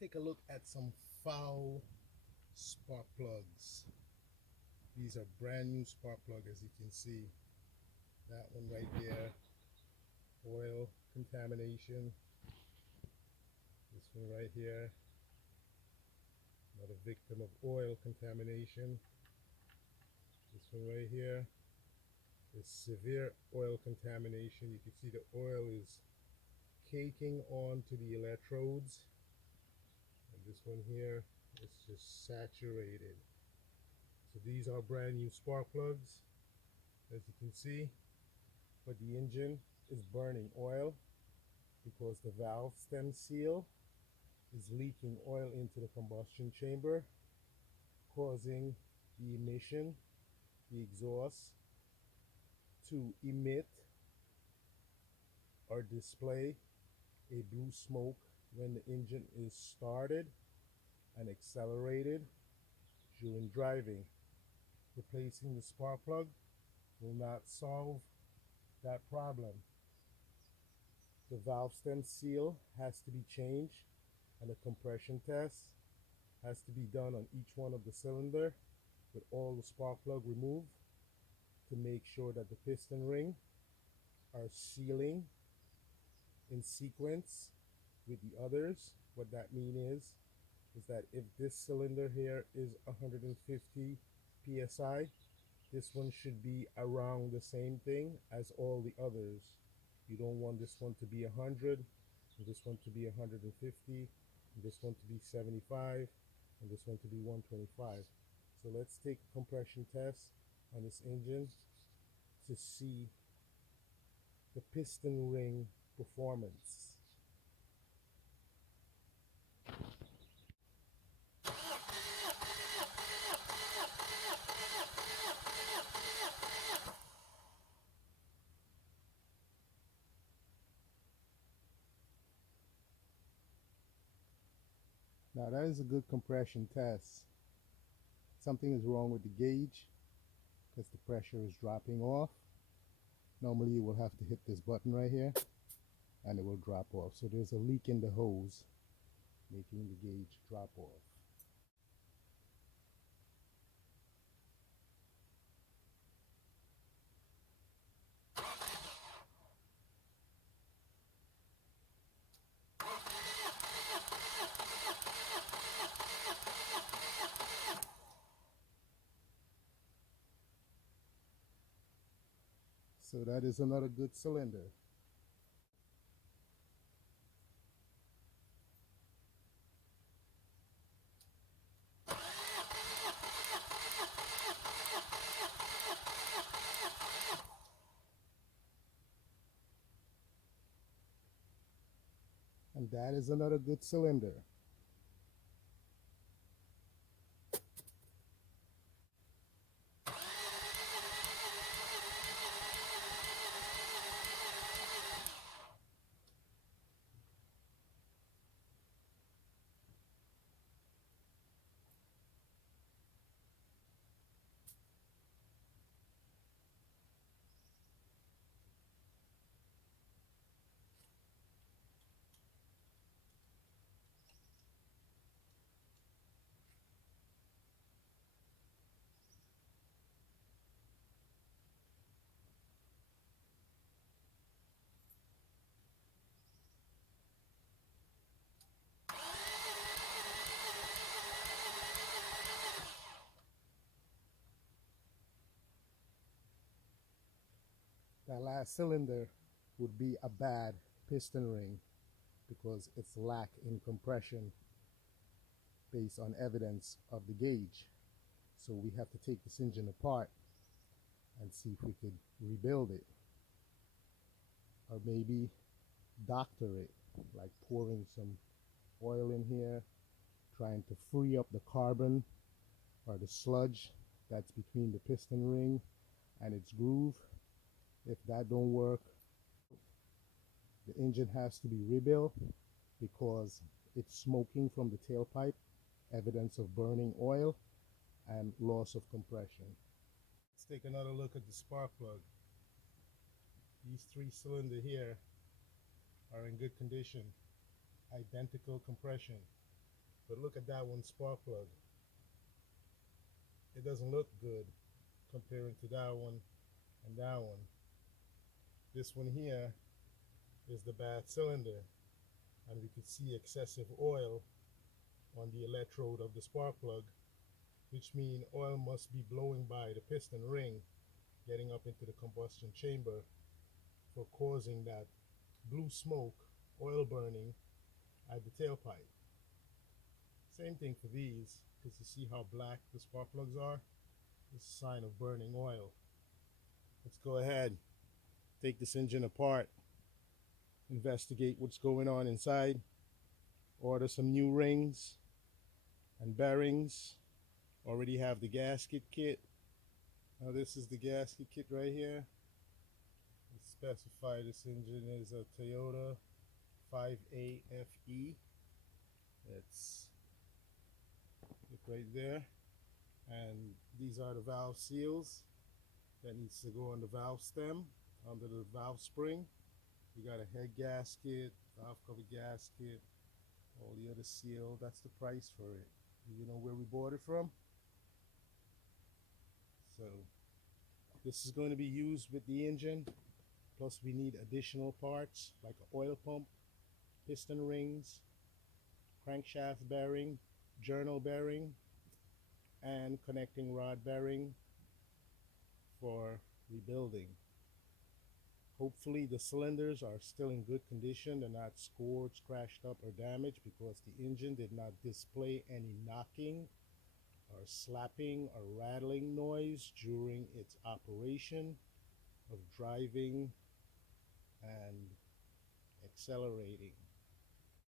take a look at some foul spark plugs. These are brand new spark plug, as you can see. That one right there, oil contamination. This one right here, another victim of oil contamination. This one right here is severe oil contamination. You can see the oil is caking onto the electrodes. And this one here is just saturated. So these are brand new spark plugs, as you can see, but the engine is burning oil because the valve stem seal is leaking oil into the combustion chamber, causing the emission, the exhaust, to emit or display a blue smoke when the engine is started and accelerated during driving. Replacing the spark plug will not solve that problem. The valve stem seal has to be changed, and a compression test has to be done on each one of the cylinder with all the spark plug removed to make sure that the piston ring are sealing in sequence with the others. What that means is that if this cylinder here is 150 psi, this one should be around the same thing as all the others. You don't want this one to be 100, and this one to be 150, and this one to be 75, and this one to be 125. So let's take a compression test on this engine to see the piston ring performance. Now that is a good compression test. Something is wrong with the gauge because the pressure is dropping off. Normally you will have to hit this button right here and it will drop off. So there's a leak in the hose making the gauge drop off. So that is another good cylinder. And that is another good cylinder. That last cylinder would be a bad piston ring because it's lack in compression based on evidence of the gauge. So we have to take this engine apart and see if we could rebuild it, or maybe doctor it, like pouring some oil in here, trying to free up the carbon or the sludge that's between the piston ring and its groove. If that don't work, the engine has to be rebuilt because it's smoking from the tailpipe, evidence of burning oil and loss of compression. Let's take another look at the spark plug. These three cylinders here are in good condition, identical compression. But look at that one spark plug. It doesn't look good comparing to that one and that one. This one here is the bad cylinder, and we could see excessive oil on the electrode of the spark plug, which means oil must be blowing by the piston ring, getting up into the combustion chamber for causing that blue smoke, oil burning at the tailpipe. Same thing for these, because you see how black the spark plugs are? It's a sign of burning oil. Let's go ahead, take this engine apart, investigate what's going on inside, order some new rings and bearings. Already have the gasket kit. Now this is the gasket kit right here. Let's specify this engine is a Toyota 5AFE. That's it right there. And these are the valve seals that needs to go on the valve stem under the valve spring. We got a head gasket, valve cover gasket, all the other seal. That's the price for it. Do you know where we bought it from? So this is going to be used with the engine. Plus we need additional parts like an oil pump, piston rings, crankshaft bearing, journal bearing, and connecting rod bearing for rebuilding. Hopefully the cylinders are still in good condition. They're not scored, scratched up, or damaged, because the engine did not display any knocking or slapping or rattling noise during its operation of driving and accelerating.